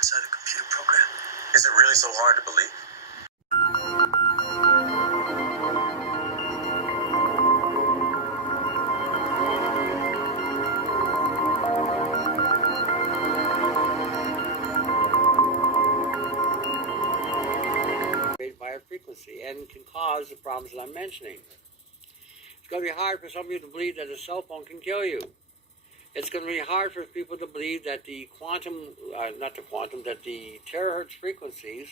inside a computer program? Is it really so hard to believe? By a frequency and can cause the problems that I'm mentioning. It's going to be hard for some people to believe that a cell phone can kill you. It's going to be hard for people to believe that the that the terahertz frequencies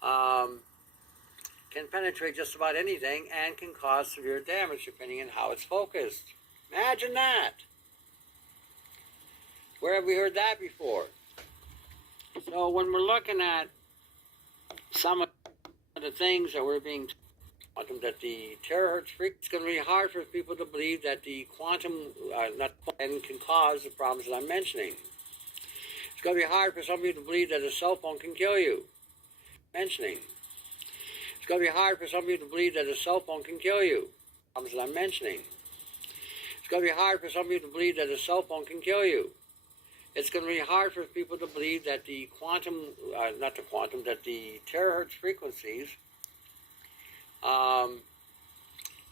can penetrate just about anything and can cause severe damage depending on how it's focused. Imagine that. Where have we heard that before? So when we're looking at some of the things that we're being taught, that the terahertz frequency, it's going to be hard for people to believe that the and can cause the problems that I'm mentioning. It's going to be hard for some people to believe that a cell phone can kill you. It's going to be hard for some people to believe that a cell phone can kill you. Problems that I'm mentioning. It's going to be hard for some people to believe that a cell phone can kill you. It's going to be hard for people to believe that the that the terahertz frequencies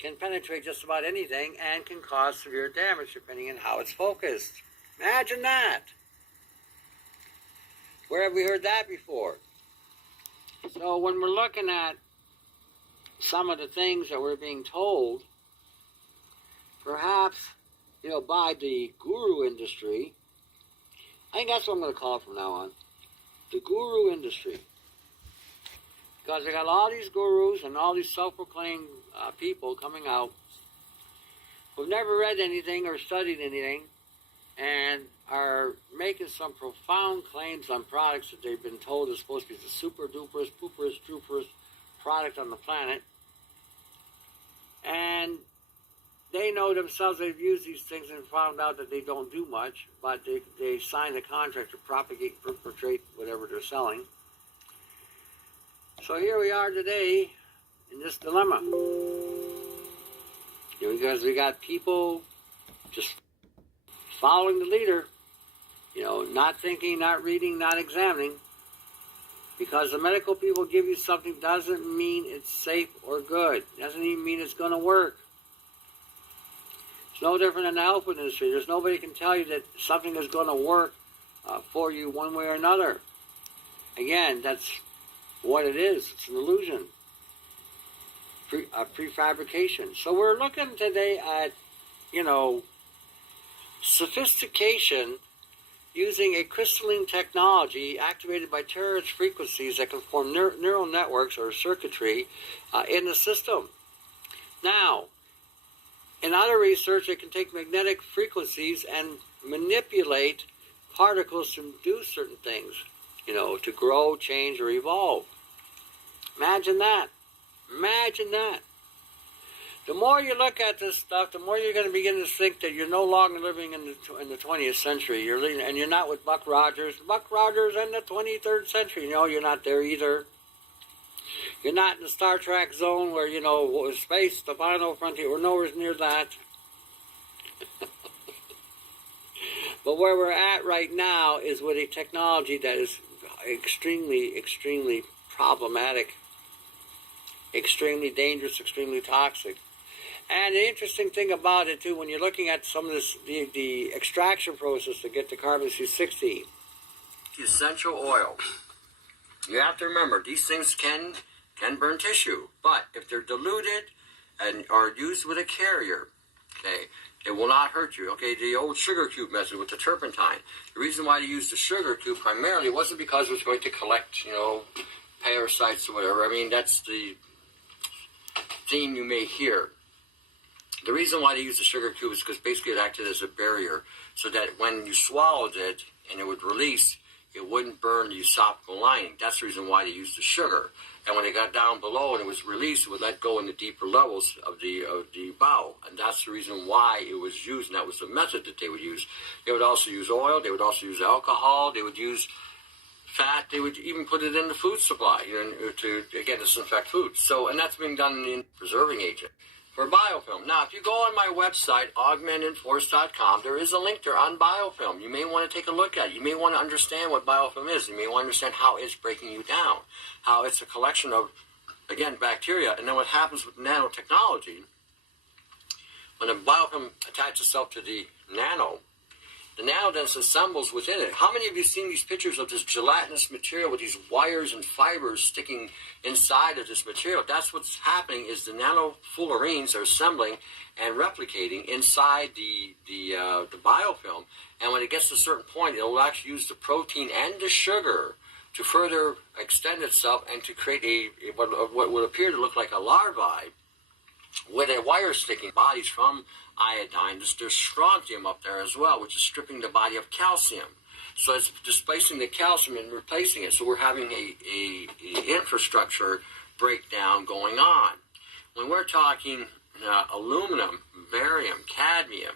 can penetrate just about anything and can cause severe damage depending on how it's focused. Imagine that. Where have we heard that before? So when we're looking at some of the things that we're being told, perhaps, by the guru industry, I think that's what I'm going to call it from now on. The guru industry. Because they got all these gurus and all these self-proclaimed people coming out who've never read anything or studied anything and are making some profound claims on products that they've been told is supposed to be the super-duperest, pooperest, drooperest product on the planet. And they know themselves, they've used these things and found out that they don't do much, but they sign a contract to propagate, perpetrate whatever they're selling. So here we are today in this dilemma. Because we got people just following the leader, not thinking, not reading, not examining. Because the medical people give you something doesn't mean it's safe or good. Doesn't even mean it's going to work. It's no different in the health industry. There's nobody can tell you that something is going to work for you one way or another. Again, that's what it is. It's an illusion. Prefabrication. So we're looking today at, sophistication using a crystalline technology activated by terahertz frequencies that can form neural networks or circuitry in the system. Now, in other research, they can take magnetic frequencies and manipulate particles to do certain things, to grow, change, or evolve. Imagine that. Imagine that. The more you look at this stuff, the more you're going to begin to think that you're no longer living in the 20th century. And you're not with Buck Rogers. Buck Rogers in the 23rd century. You're not there either. You're not in the Star Trek zone where, space, the final frontier. We're nowhere near that. But where we're at right now is with a technology that is extremely, extremely problematic, extremely dangerous, extremely toxic. And the interesting thing about it, too, when you're looking at some of this, the extraction process to get to carbon-260, essential oil, you have to remember, these things can burn tissue. But if they're diluted and are used with a carrier, okay, it will not hurt you. Okay, the old sugar cube method with the turpentine. The reason why they used the sugar cube primarily wasn't because it was going to collect, parasites or whatever. I mean, that's the theme you may hear. The reason why they used the sugar cube is because basically it acted as a barrier so that when you swallowed it and it would release, it wouldn't burn the esophageal lining. That's the reason why they used the sugar. And when it got down below and it was released, it would let go in the deeper levels of the bowel. And that's the reason why it was used, and that was the method that they would use. They would also use oil. They would also use alcohol. They would use fat. They would even put it in the food supply to, again, disinfect food. So, and that's being done in preserving agent. for biofilm. Now, if you go on my website, augmentinforce.com, there is a link there on biofilm. You may want to take a look at it. You may want to understand what biofilm is. You may want to understand how it's breaking you down, how it's a collection of, again, bacteria. And then what happens with nanotechnology, when a biofilm attaches itself to the nano then assembles within it. How many of you seen these pictures of this gelatinous material with these wires and fibers sticking inside of this material? That's what's happening, is the nanofullerenes are assembling and replicating inside the biofilm. And when it gets to a certain point, it will actually use the protein and the sugar to further extend itself and to create what would appear to look like a larvae with a wire sticking bodies from iodine. There's strontium up there as well, which is stripping the body of calcium. So it's displacing the calcium and replacing it. So we're having a infrastructure breakdown going on. When we're talking aluminum, barium, cadmium,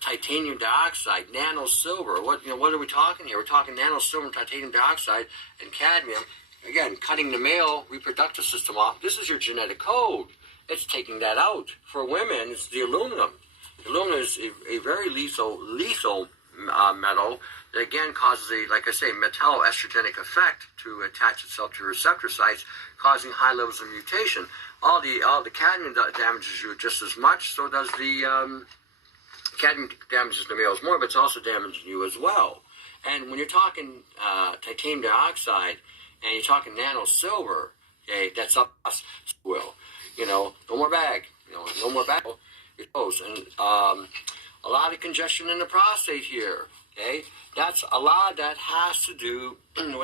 titanium dioxide, nano silver, what are we talking here? We're talking nano silver, titanium dioxide, and cadmium. Again, cutting the male reproductive system off. This is your genetic code. It's taking that out. For women, it's the aluminum. The aluminum is a very lethal metal that, again, causes like I say, metalloestrogenic effect to attach itself to receptor sites, causing high levels of mutation. All the cadmium damages you just as much. So does the cadmium damages the males more, but it's also damaging you as well. And when you're talking titanium dioxide and you're talking nano silver, okay, that's up us will. No more bag. No more bag. It goes. And a lot of congestion in the prostate here. Okay, that's a lot that has to do with